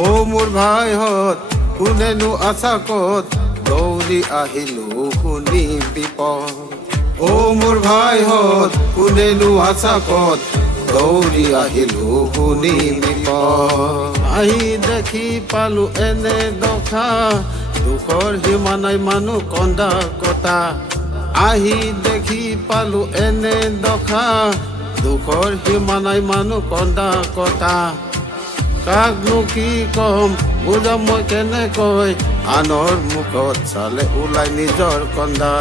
অ মোৰ ভাইহঁত কোনেনো আছা ক'ত দৌৰি আহিলো শুনি বিপদ অ মোৰ ভাইহঁত কোনেনো আছা ক'ত দৌৰি আহিলো শুনি বিপদ আহি দেখি পালো এনে দশা দুখৰ সীমা নাই মানুহ কন্দা কটা আহি দেখি পালো এনে দশা দুখৰ সীমা নাই মানুহ কন্দা কটা কাকনো কি কম বুজাম মই কেনেকৈ আনৰ মুখত চালে ওলাই নিজৰ কন্দা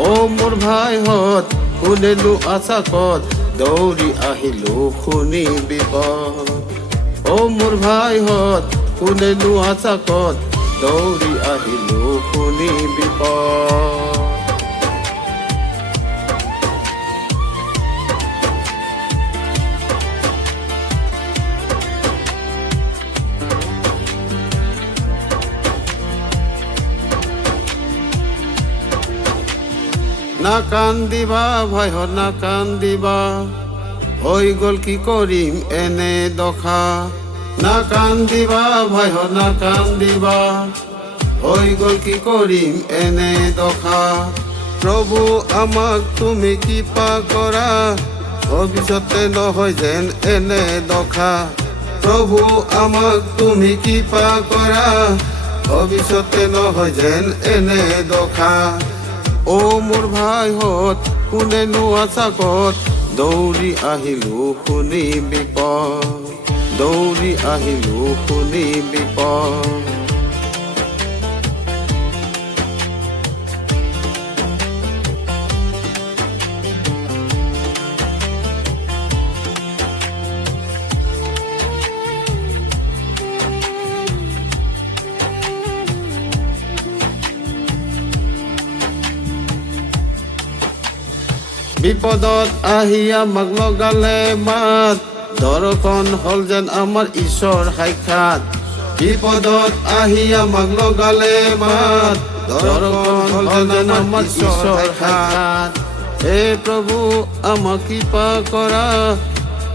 অ মোৰ ভাইহঁত কোনেনো আছা ক'ত দৌৰি আহিলো শুনি বিপদ অ মোৰ ভাইহঁত কোনেনো আছা ক'ত দৌৰি আহিলো শুনি বিপদ না কান্দিবা ভাইহঁত না কান্দিবা হৈ গ'ল কি কৰিম এনে দশা না কান্দিবা ভাইহঁত না কান্দিবা হৈ গ'ল কি কৰিম এনে দশা প্ৰভু আমাক তুমি কৃপা কৰা ভৱিষ্যতে নহয় যেন এনে দশা প্ৰভু আমাক তুমি কৃপা কৰা ভৱিষ্যতে নহয় যেন এনে দশা অ মোৰ ভাইহঁত কোনেনো আছা ক'ত দৌৰি আহিলো শুনি বিপদ দৌৰি আহিলো শুনি বিপদ বিপদত আহি আমাক লগালে মাত দৰ্শন হ'ল যেন আমাৰ ঈশ্বৰ সাক্ষাৎ বিপদত আহি আমাক লগালে মাত দৰ্শন হ'ল যেন আমাৰ ঈশ্বৰ সাক্ষাৎ হে প্ৰভু আমাক কৃপা কৰা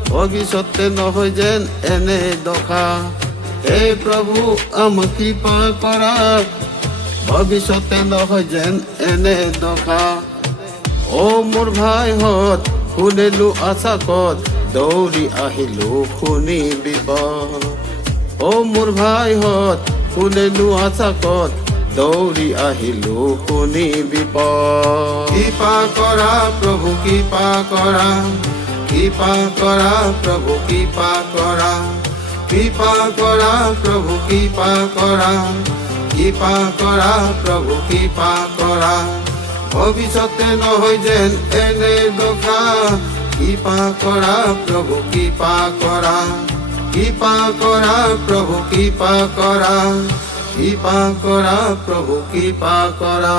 ভৱিষ্যতে নহয় যেন এনে দশা হে প্ৰভু আমাক কৃপা কৰা ভৱিষ্যতে নহয় যেন এনে দশা অ মোৰ ভাইহঁত কোনেনো আছা ক'ত দৌৰি আহিলো শুনি বিপদ অ মোৰ ভাইহঁত কোনেনো আছা ক'ত দৌৰি আহিলো শুনি বিপদ কৃপা কৰা প্ৰভু কৃপা কৰা কৃপা কৰা প্ৰভু কৃপা কৰা কৃপা কৰা প্ৰভু কৃপা কৰা কৃপা কৰা প্ৰভু কৃপা কৰা ভৱিষ্যতে নহয় যেন এনে দশা কৃপা কৰা প্ৰভু কৃপা কৰা কৃপা কৰা প্ৰভু কৃপা কৰা কৃপা কৰা প্ৰভু কৃপা কৰা